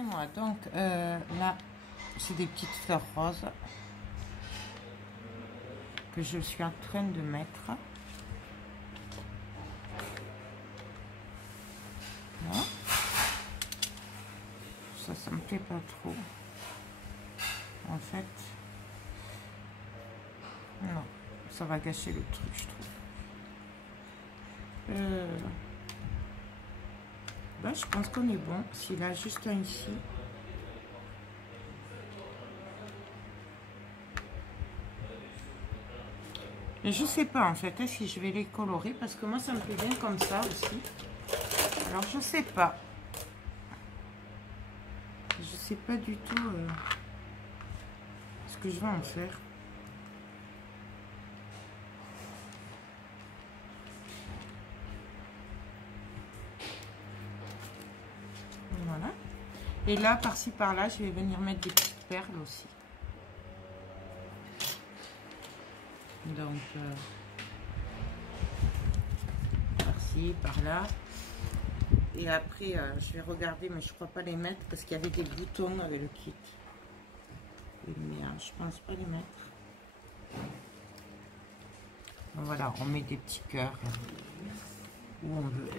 Excusez-moi, donc là, c'est des petites fleurs roses que je suis en train de mettre. Voilà. Ça me plaît pas trop. En fait, non, ça va gâcher le truc, je trouve. Là, je pense qu'on est bon. S'il a juste un ici. Mais je sais pas en fait si je vais les colorer parce que moi ça me plaît bien comme ça aussi. Alors je sais pas. Je sais pas du tout ce que je vais en faire. Voilà. Et là, par-ci, par-là, je vais venir mettre des petites perles aussi. Donc, par-ci, par-là. Et après, je vais regarder, mais je crois pas les mettre parce qu'il y avait des boutons avec le kit. Mais je pense pas les mettre. Donc, voilà, on met des petits cœurs où on veut.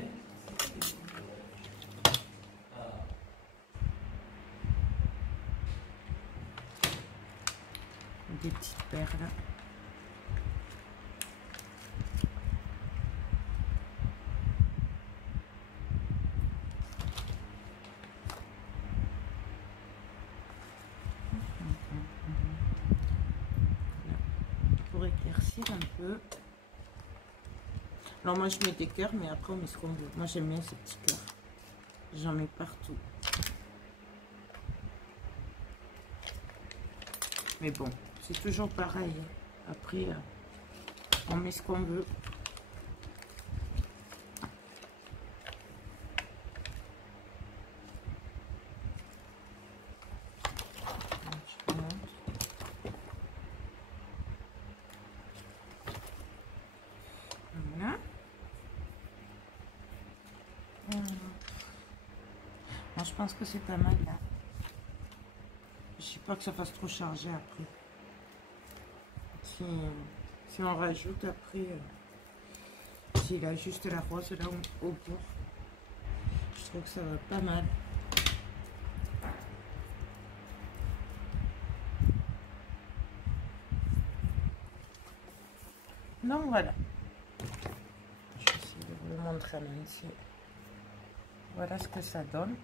Des petites perles. Pour éclaircir un peu. Alors moi je mets des cœurs, mais après on met ce qu'on veut. Moi j'aime bien ces petits cœurs. J'en mets partout. Mais bon, c'est toujours pareil. Après, on met ce qu'on veut. Voilà. Moi, je pense que c'est pas mal là. Je sais pas que ça fasse trop chargé après. Si on rajoute après, s'il a juste la rose là au bout, je trouve que ça va pas mal. Donc voilà. Je vais essayer de vous le montrer en entier. Voilà ce que ça donne.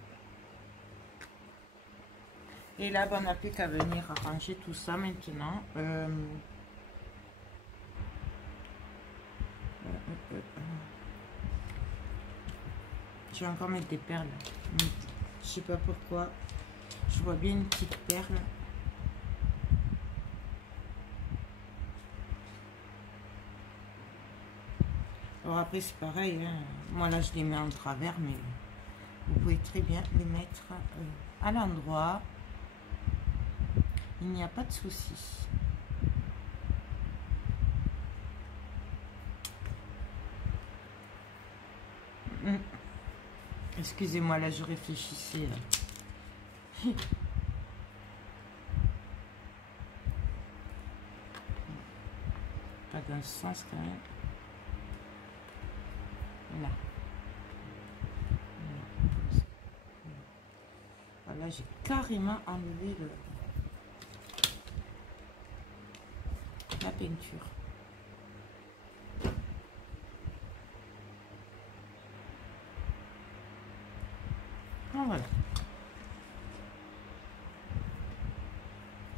Et là, on n'a plus qu'à venir arranger tout ça maintenant. Je vais encore mettre des perles. Je sais pas pourquoi. Je vois bien une petite perle. Alors après, c'est pareil. Hein. Moi, là, je les mets en travers, mais vous pouvez très bien les mettre à l'endroit. Il n'y a pas de souci. Excusez-moi, là, je réfléchissais. Pas dans ce sens, quand même. Là. Voilà, j'ai carrément enlevé la peinture. Ah, voilà.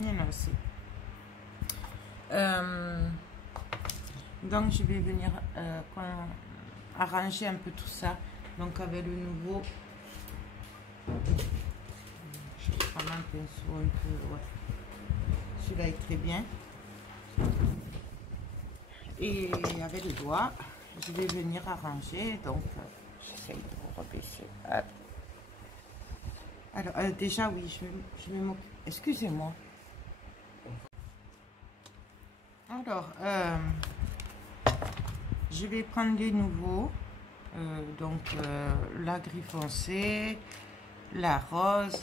Il y en a aussi. Donc je vais venir arranger un peu tout ça. Donc avec le nouveau, je prends un pinceau un peu, ouais. Celui-là est très bien. Et avec le doigt, je vais venir arranger. Donc j'essaye de vous rebaisser. Alors déjà oui, je vais m'occuper. Excusez-moi. Alors, je vais prendre les nouveaux. Donc, la gris foncé, la rose,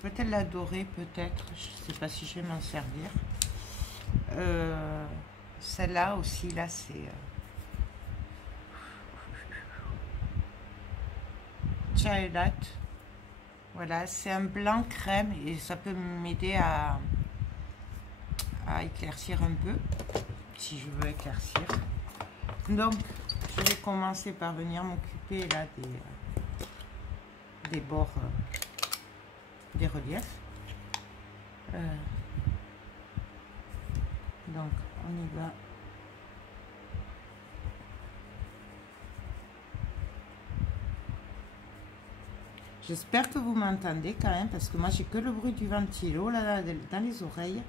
peut-être la dorée, peut-être, je ne sais pas si je vais m'en servir. Celle-là aussi, là, c'est chai latte. Voilà, c'est un blanc crème et ça peut m'aider à éclaircir un peu, si je veux éclaircir. Donc, je vais commencer par venir m'occuper là des bords des reliefs. Donc, on y va. J'espère que vous m'entendez quand même, parce que moi j'ai que le bruit du ventilo là, dans les oreilles.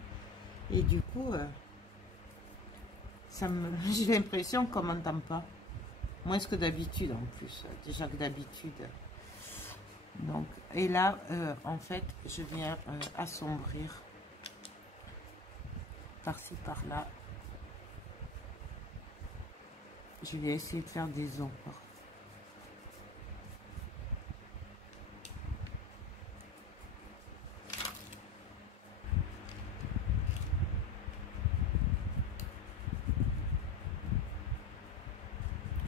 Et du coup, j'ai l'impression qu'on m'entend pas. Moins que d'habitude en plus. Déjà que d'habitude. Donc, et là, en fait, je viens assombrir par-ci, par-là. Je vais essayer de faire des ombres.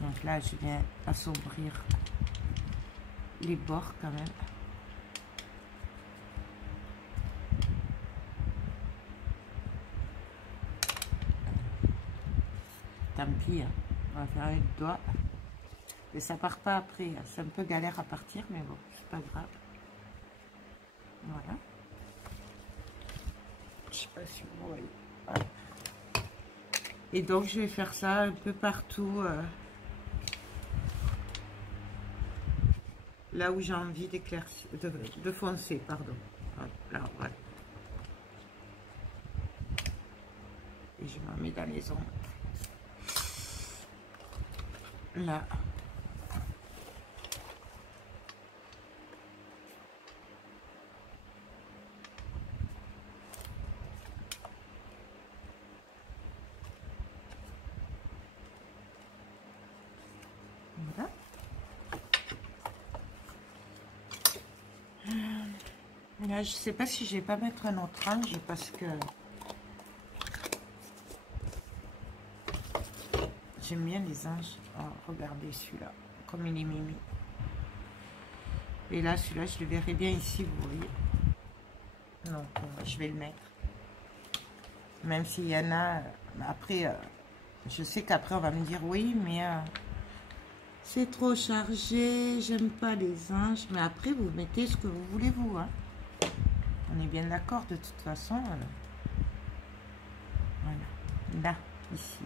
Donc là, je viens assombrir les bords quand même. Tant pis, hein. On va faire avec le doigt. Et ça part pas après. C'est un peu galère à partir, mais bon, c'est pas grave. Voilà. Je sais pas si vous voyez. Voilà. Et donc, je vais faire ça un peu partout. Là où j'ai envie d'éclaircir, de foncer, pardon. Là, voilà. Et je m'en mets dans les ombres. Là. Voilà. Là, je sais pas si je vais pas mettre un autre ange parce que j'aime bien les anges. Oh, regardez celui-là, comme il est mimi. Et là, celui-là, je le verrai bien ici, vous voyez. Donc, je vais le mettre. Même s'il y en a... Après, je sais qu'après, on va me dire, oui, mais c'est trop chargé, j'aime pas les anges. Mais après, vous mettez ce que vous voulez, vous. Hein. On est bien d'accord, de toute façon. Voilà. Là, ici.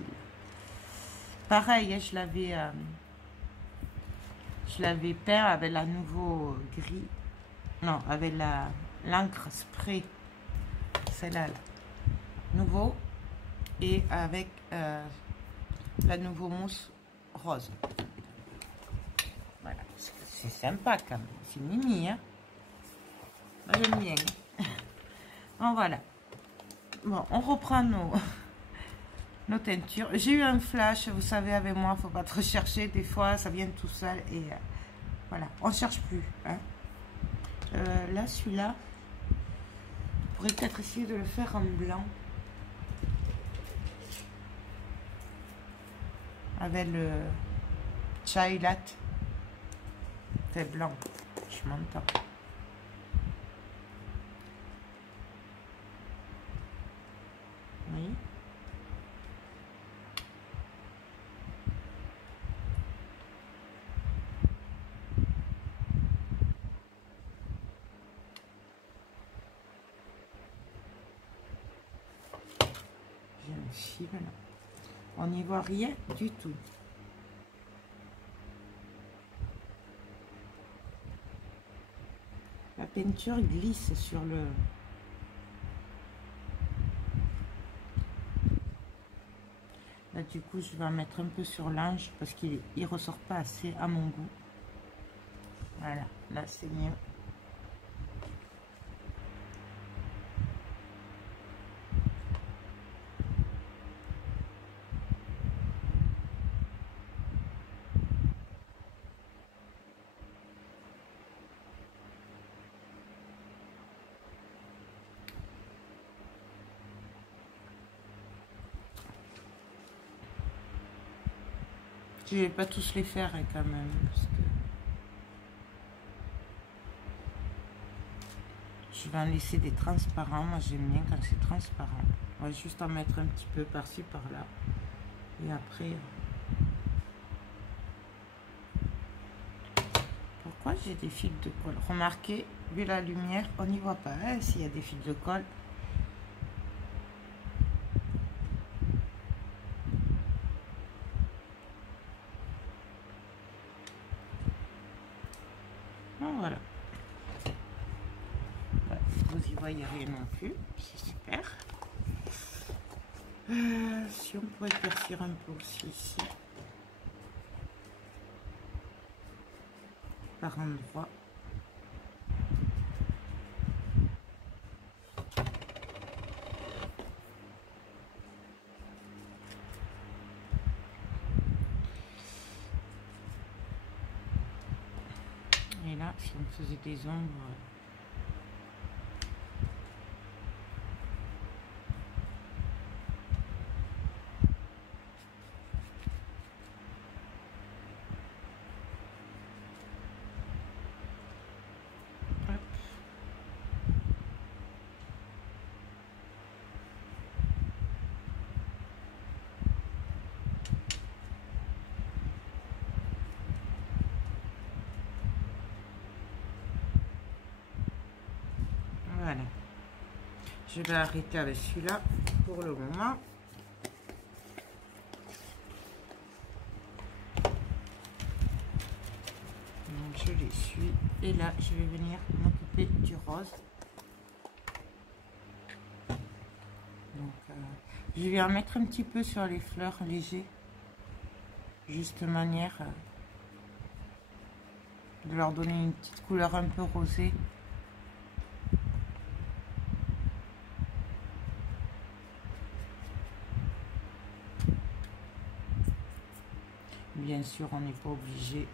Pareil, hein, je l'avais peint avec la nouveau gris. Non, avec l'encre spray. Celle-là. Nouveau. Et avec la nouveau mousse rose. Voilà. C'est sympa quand même. C'est mimi, hein. Moi, j'aime bien. Bon, voilà. Bon, on reprend nos teintures. J'ai eu un flash, vous savez, avec moi, faut pas trop chercher. Des fois, ça vient tout seul et voilà, on cherche plus. Hein. Là, celui-là, on pourrait peut-être essayer de le faire en blanc. Avec le chai latte. C'est blanc, je m'entends. Oui. J'ai un fil là. On n'y voit rien du tout. La peinture glisse sur le... Là, du coup, je vais en mettre un peu sur l'ange parce qu'il ne ressort pas assez à mon goût. Voilà, là, c'est mieux. Je vais pas tous les faire hein, quand même. Parce que je vais en laisser des transparents. Moi j'aime bien quand c'est transparent. On va juste en mettre un petit peu par-ci par-là. Et après... Pourquoi j'ai des fils de colle? Remarquez, vu la lumière, on n'y voit pas hein, s'il y a des fils de colle. Voilà. Vous y voyez rien non plus. C'est super. Si on pourrait éclaircir un peu aussi ici. Par endroit. Et là, si on faisait des ombres... Voilà. Je vais arrêter avec celui-là pour le moment. Donc, je l'essuie. Et là, je vais venir m'occuper du rose. Donc, je vais en mettre un petit peu sur les fleurs légers. Juste de manière de leur donner une petite couleur un peu rosée. Bien sûr, on n'est pas obligé.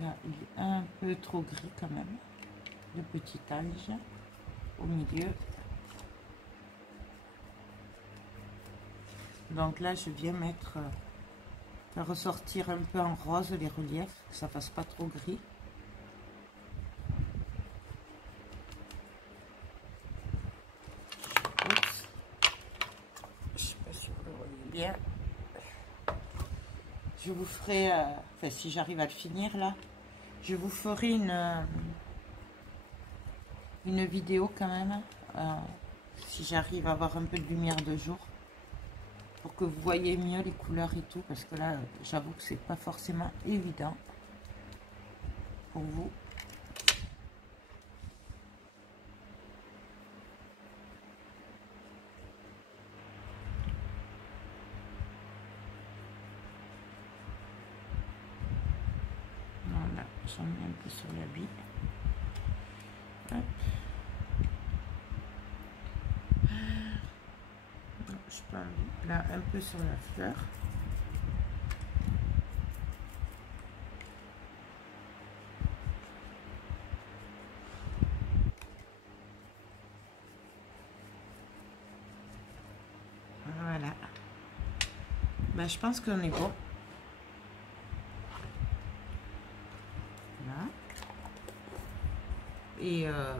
Là, il est un peu trop gris quand même. Le petit alge au milieu. Donc là, je viens mettre, faire ressortir un peu en rose les reliefs, que ça fasse pas trop gris. Oups. Je sais pas si vous le voyez bien. Je vous ferai, enfin si j'arrive à le finir là, je vous ferai une vidéo quand même, si j'arrive à avoir un peu de lumière de jour, pour que vous voyez mieux les couleurs et tout, parce que là, j'avoue que c'est pas forcément évident pour vous. Voilà, j'en mets un peu sur l'habit. Je prends là un peu sur la fleur. Voilà. Ben, je pense qu'on est bon. Voilà. Et ben,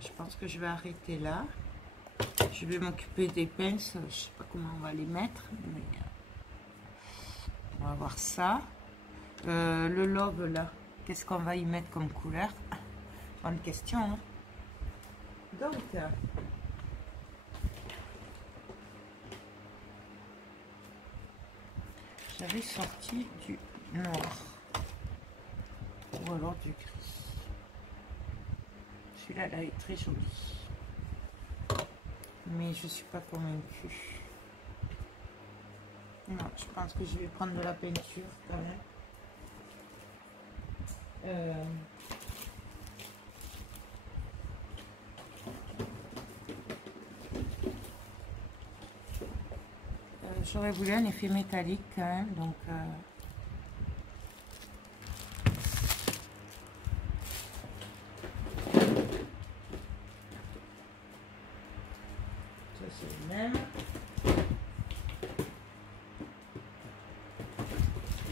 je pense que je vais arrêter là. Je vais m'occuper des pinces. Je sais pas comment on va les mettre, mais on va voir ça. Le love là, qu'est-ce qu'on va y mettre comme couleur? Bonne question. Hein. Donc, j'avais sorti du noir ou alors du gris. Celui-là là est très joli, mais je suis pas convaincue. Non, je pense que je vais prendre de la peinture quand même. j'aurais voulu un effet métallique quand même, donc ça c'est le même.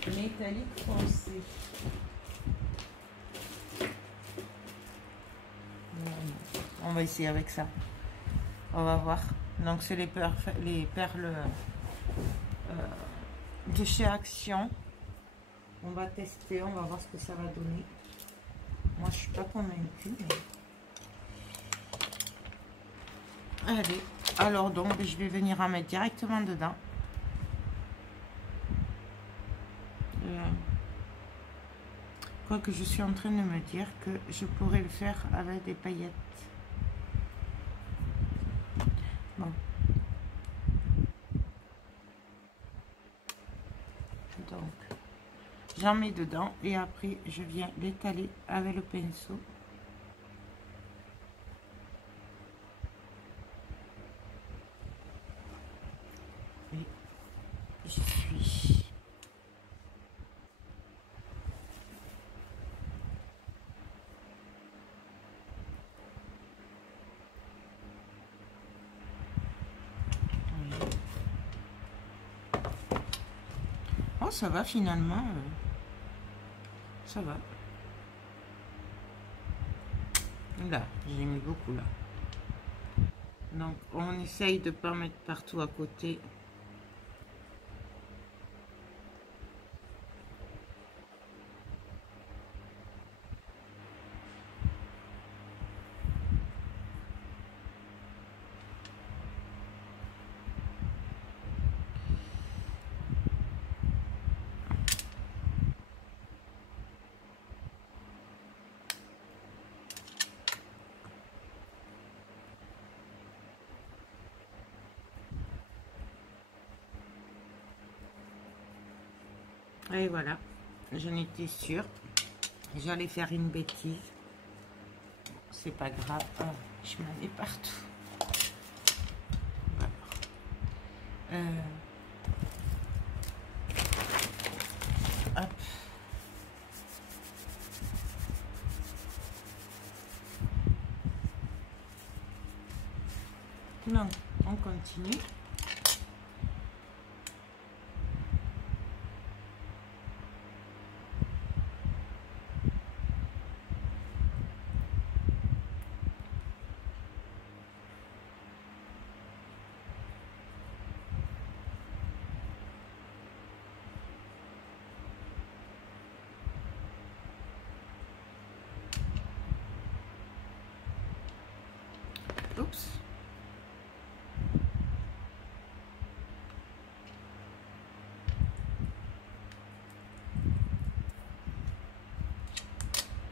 Métallique foncé. On va essayer avec ça. On va voir. Donc c'est les perles de chez Action. On va tester, on va voir ce que ça va donner. Moi je suis pas convaincue. Mais... Allez, alors donc je vais venir en mettre directement dedans. Quoique je suis en train de me dire que je pourrais le faire avec des paillettes. Bon. Donc, j'en mets dedans et après je viens l'étaler avec le pinceau. Et j'y suis. Oh, ça va finalement. Ça va. Là, j'ai mis beaucoup là. Donc, on essaye de ne pas mettre partout à côté. Et voilà, j'en étais sûre. J'allais faire une bêtise. C'est pas grave. Oh, je m'en mets partout. Voilà. Hop. Donc, on continue. Oups.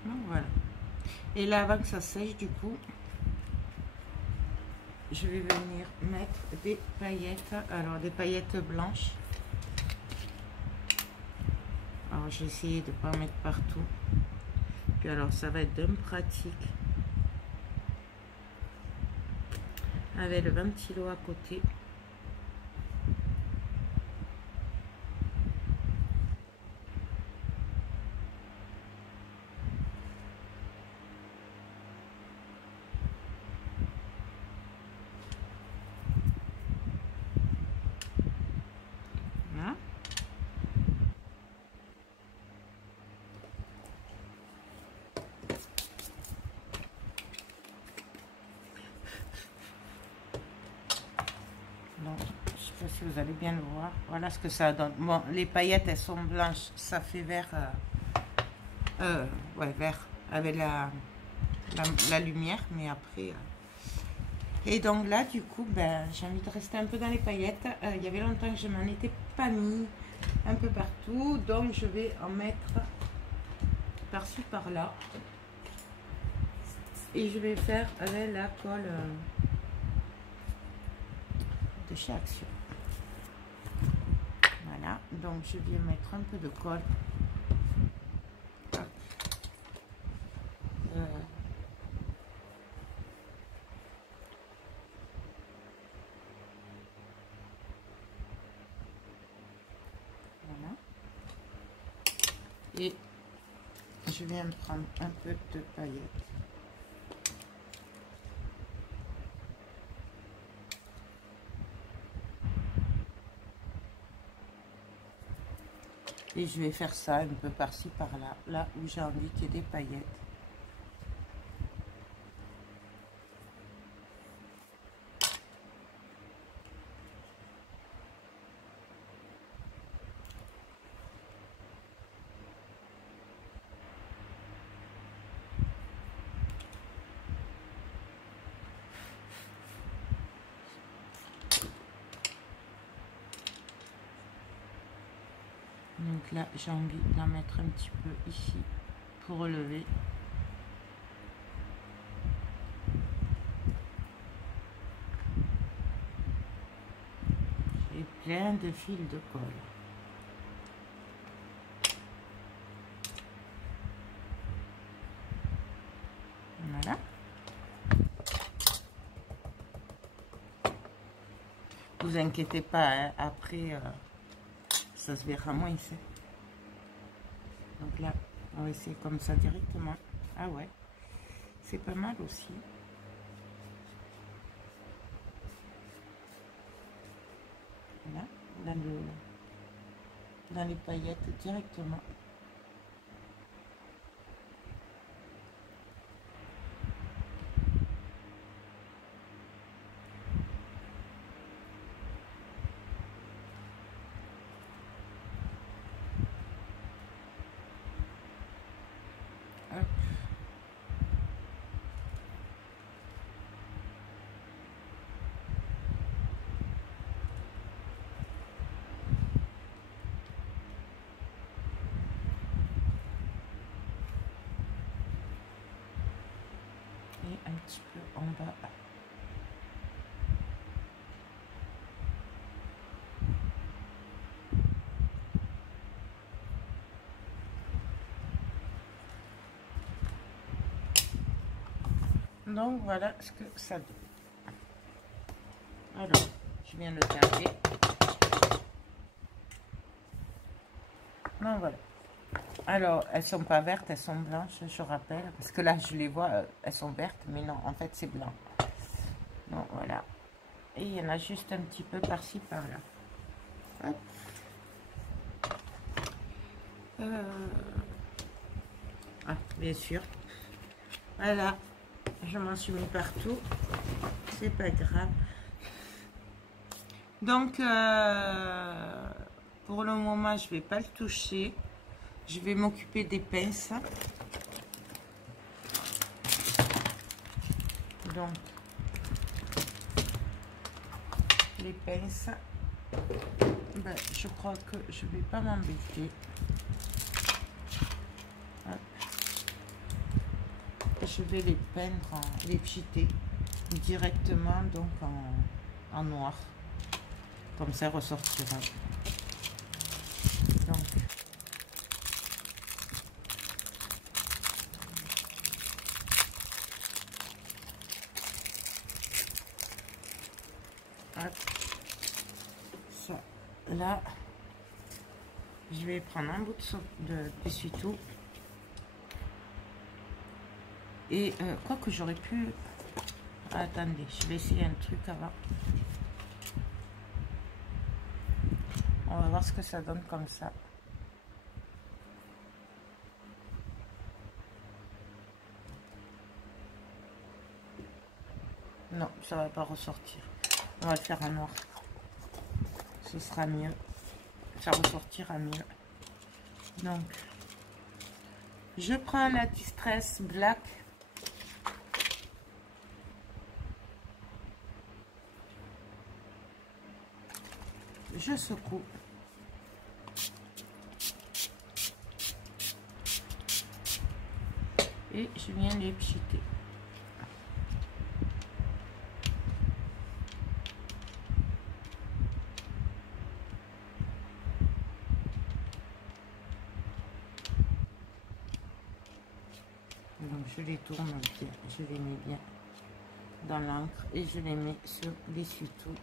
Donc voilà. Et là, avant que ça sèche, du coup, je vais venir mettre des paillettes. Alors, des paillettes blanches. Alors, j'ai essayé de ne pas en mettre partout. Puis alors, ça va être d'un pratique. Avec le ventilo à côté. Voilà. Donc, je ne sais pas si vous allez bien le voir. Voilà ce que ça donne. Bon, les paillettes, elles sont blanches. Ça fait vert. Ouais, vert. Avec la lumière. Mais après... Et donc là, du coup, ben, j'ai envie de rester un peu dans les paillettes. Il y avait longtemps que je m'en étais pas mis un peu partout. Donc, je vais en mettre par-ci, par-là. Et je vais faire avec la colle de chez Action. Voilà. Donc, je vais mettre un peu de colle. Et je viens prendre un peu de paillettes. Et je vais faire ça un peu par-ci, par-là, là où j'ai envie qu'il y ait des paillettes. Donc là, j'ai envie d'en mettre un petit peu ici pour relever. J'ai plein de fils de colle. Voilà. Vous inquiétez pas, hein, après, ça se verra moins ici. Donc là, on va essayer comme ça directement. Ah ouais, c'est pas mal aussi. Voilà, dans les paillettes directement. Hop. Et un petit peu en bas. Donc voilà ce que ça donne. Alors, je viens de garder. Donc voilà. Alors, elles sont pas vertes, elles sont blanches, je rappelle. Parce que là, je les vois, elles sont vertes, mais non, en fait, c'est blanc. Donc voilà. Et il y en a juste un petit peu par-ci, par-là. Hop. Ah, bien sûr. Voilà. Je m'en suis mis partout. C'est pas grave. Donc, pour le moment, je vais pas le toucher. Je vais m'occuper des pinces. Donc, les pinces, ben, je crois que je vais pas m'embêter. Je vais les peindre, les pchiter directement donc en noir. Comme ça ressortira. Donc, hop, ça, là, je vais prendre un bout d'essuie-tout. Et quoi que j'aurais pu... Attendez, je vais essayer un truc avant. On va voir ce que ça donne comme ça. Non, ça va pas ressortir. On va le faire en noir. Ce sera mieux. Ça ressortira mieux. Donc, je prends la Distress Black. Je secoue. Et je viens les pchiter. Donc je les tourne bien, je les mets bien dans l'encre et je les mets sur l'essuie-tout.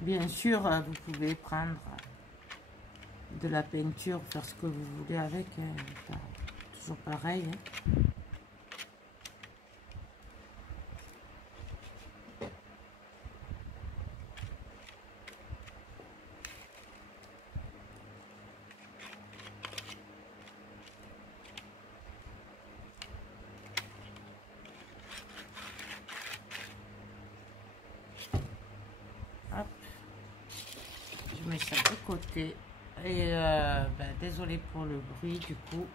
Bien sûr, vous pouvez prendre de la peinture, faire ce que vous voulez avec, hein, toujours pareil. Hein. Hop. Je mets ça de côté. Et désolé pour le bruit du coup.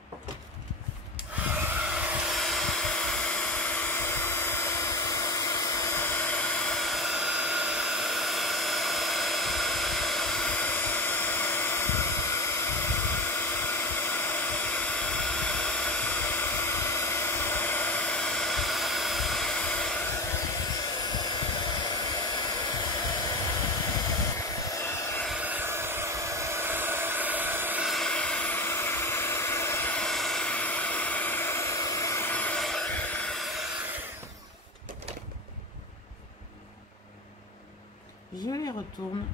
Je les retourne.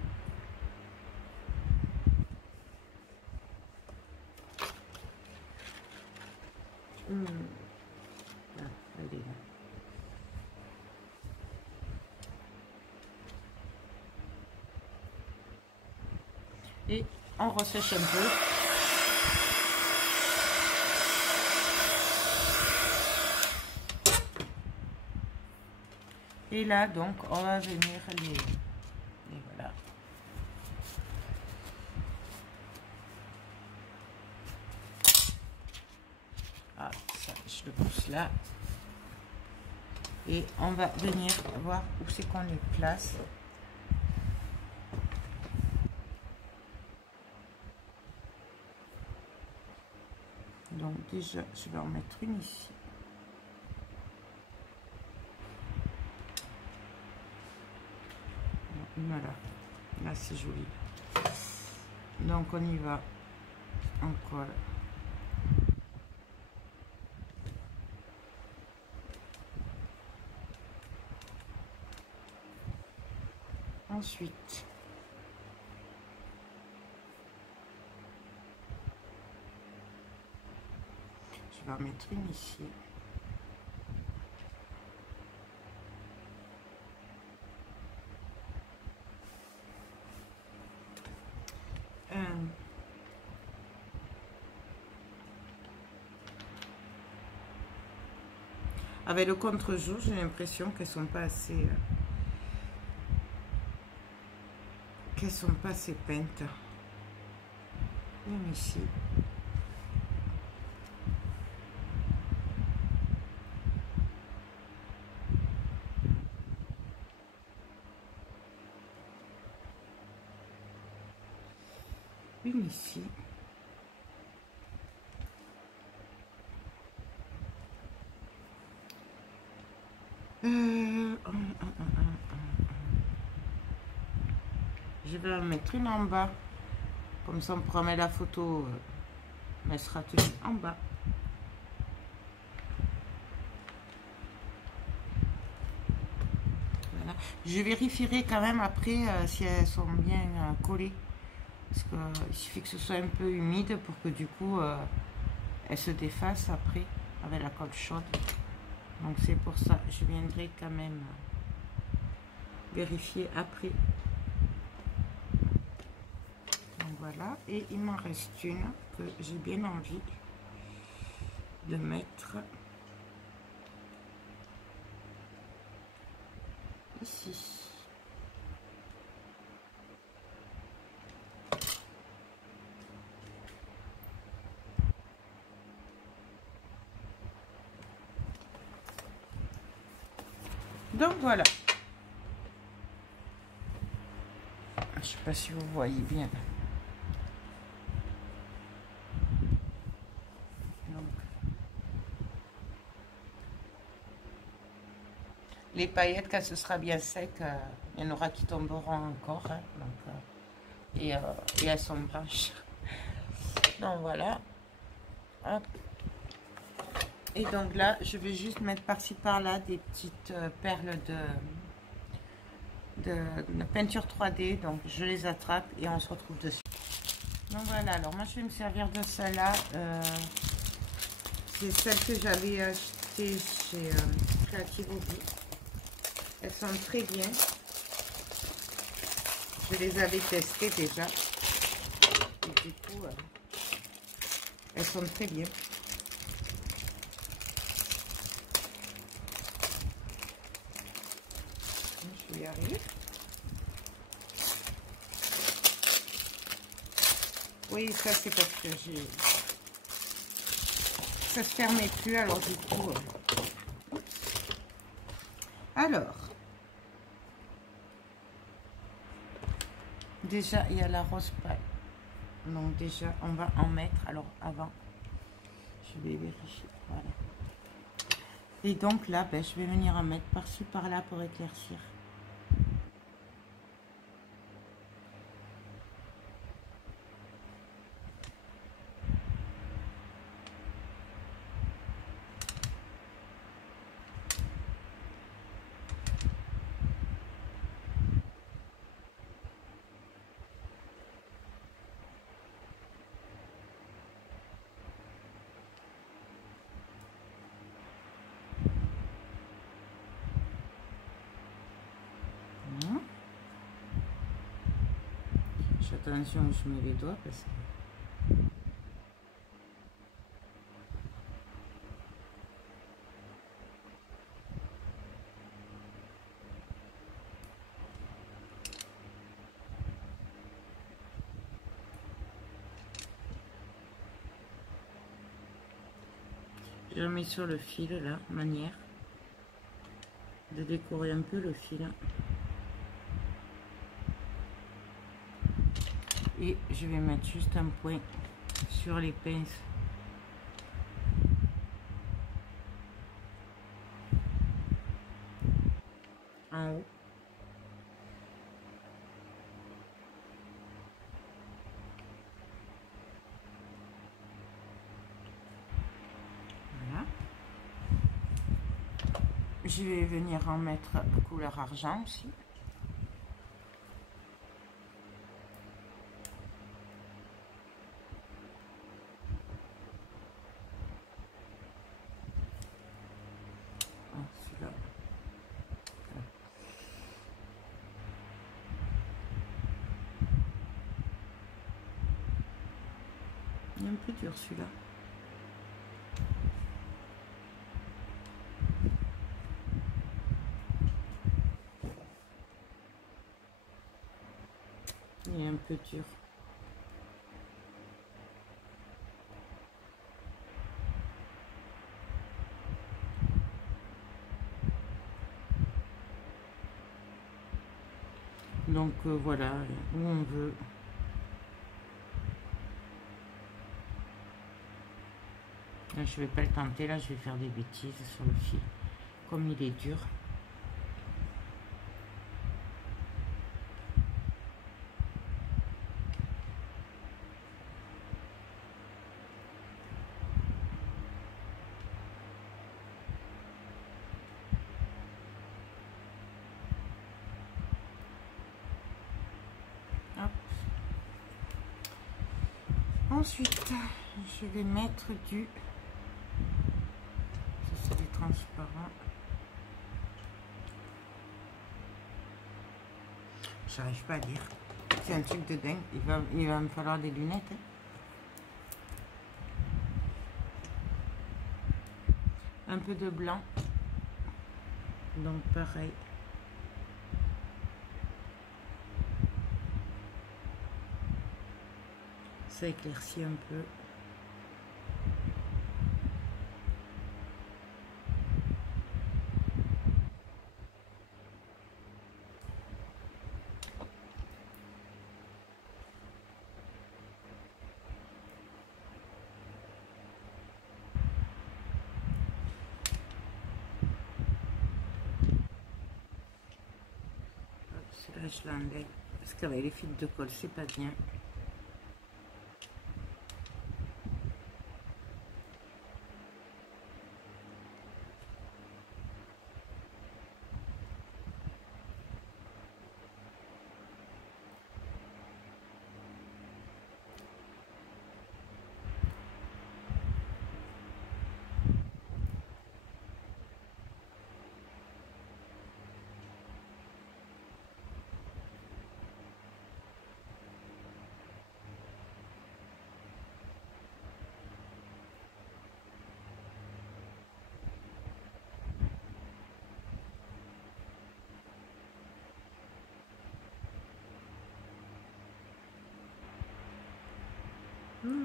Ah, elle est là. Et on ressèche un peu. Et là, donc, on va venir les... Et voilà. Ah, ça, je le pousse là. Et on va venir voir où c'est qu'on les place. Donc déjà, je vais en mettre une ici. Voilà, là c'est joli. Donc on y va, on colle. Ensuite, je vais en mettre une ici. Avec le contre-jour, j'ai l'impression qu'elles sont pas assez peintes. Même ici. Une ici. Je vais en mettre une en bas. Comme ça, on pourra mettre la photo. Elle sera tenue en bas. Voilà. Je vérifierai quand même après si elles sont bien collées. Parce qu'il suffit que ce soit un peu humide pour que du coup, elles se défassent après avec la colle chaude. Donc c'est pour ça, je viendrai quand même vérifier après. Donc voilà, et il m'en reste une que j'ai bien envie de mettre ici. Donc voilà. Je ne sais pas si vous voyez bien. Donc, les paillettes, quand ce sera bien sec, il y en aura qui tomberont encore. Hein, donc, et elles sont blanches. Donc voilà. Hop. Et donc là, je vais juste mettre par-ci par-là des petites perles de peinture 3D, donc je les attrape et on se retrouve dessus. Donc voilà, alors moi je vais me servir de celle-là. C'est celle que j'avais achetée chez Creative Hobby. Elles sont très bien. Je les avais testées déjà. Et du coup, elles sont très bien. Je vais y arriver. Oui, ça c'est parce que j'ai... Ça se fermait plus, alors du coup... Alors... Déjà, il y a la rose paille. Donc déjà, on va en mettre. Alors avant, je vais vérifier. Voilà. Et donc là, ben, je vais venir en mettre par-ci, par-là pour éclaircir. Attention où je mets les doigts parce que... Je mets sur le fil là, manière de décorer un peu le fil. Et je vais mettre juste un point sur les pinces. En haut. Voilà. Je vais venir en mettre couleur argent aussi. Celui-là. Il est un peu dur celui-là. Il est un peu dur. Donc voilà, où on veut. Là, je vais pas le tenter, là je vais faire des bêtises sur le fil. Comme il est dur. Ensuite, je vais mettre du... Ça, c'est du transparent. J'arrive pas à lire. C'est un truc de dingue. Il va me falloir des lunettes. Hein. Un peu de blanc. Donc pareil. Ça éclaircit un peu. Celui-là, je l'enlève parce qu'avec les fils de colle, c'est pas bien.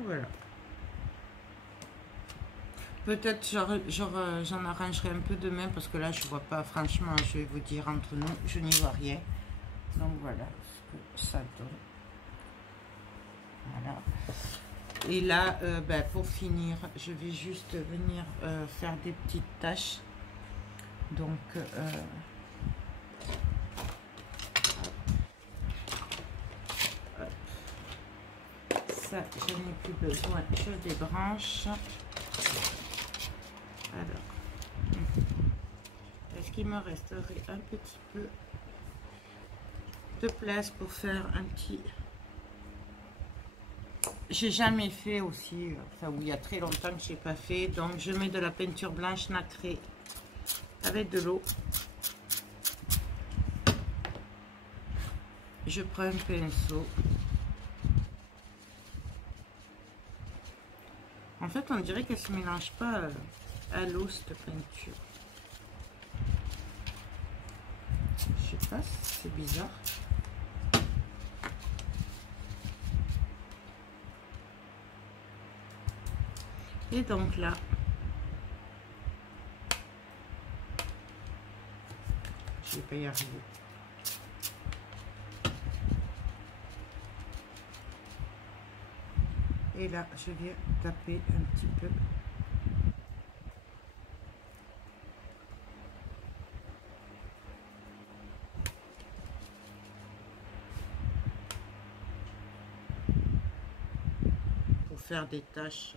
voilà. Peut-être j'en arrangerai un peu demain parce que là je vois pas, franchement, je vais vous dire entre nous, je n'y vois rien. Donc voilà ce que ça donne. Voilà. Et là, ben, pour finir, je vais juste venir faire des petites tâches. Donc, ça, je n'ai plus besoin, je débranche. Alors, est-ce qu'il me resterait un petit peu de place pour faire un petit... J'ai jamais fait aussi, enfin, il y a très longtemps que je n'ai pas fait. Donc, je mets de la peinture blanche nacrée avec de l'eau. Je prends un pinceau. En fait, on dirait qu'elle ne se mélange pas à l'eau, cette peinture. Je sais pas, c'est bizarre. Et donc là, je vais pas y arriver. Et là, je viens taper un petit peu. Pour faire des taches.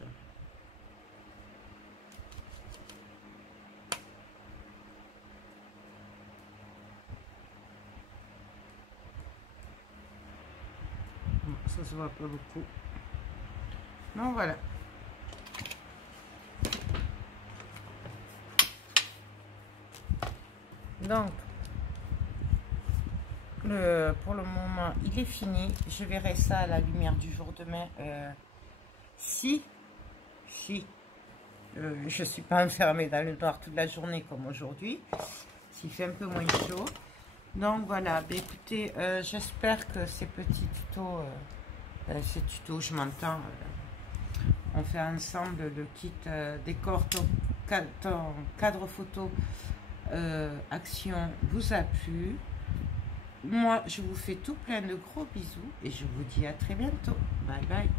Ça se voit pas beaucoup. Donc voilà. Donc, pour le moment, il est fini. Je verrai ça à la lumière du jour demain. Si je ne suis pas enfermée dans le noir toute la journée comme aujourd'hui. S'il fait un peu moins chaud. Donc voilà, bah, écoutez, j'espère que ces petits tutos, je m'entends, on fait ensemble le kit décor, ton cadre photo action vous a plu. Moi, je vous fais tout plein de gros bisous et je vous dis à très bientôt. Bye bye.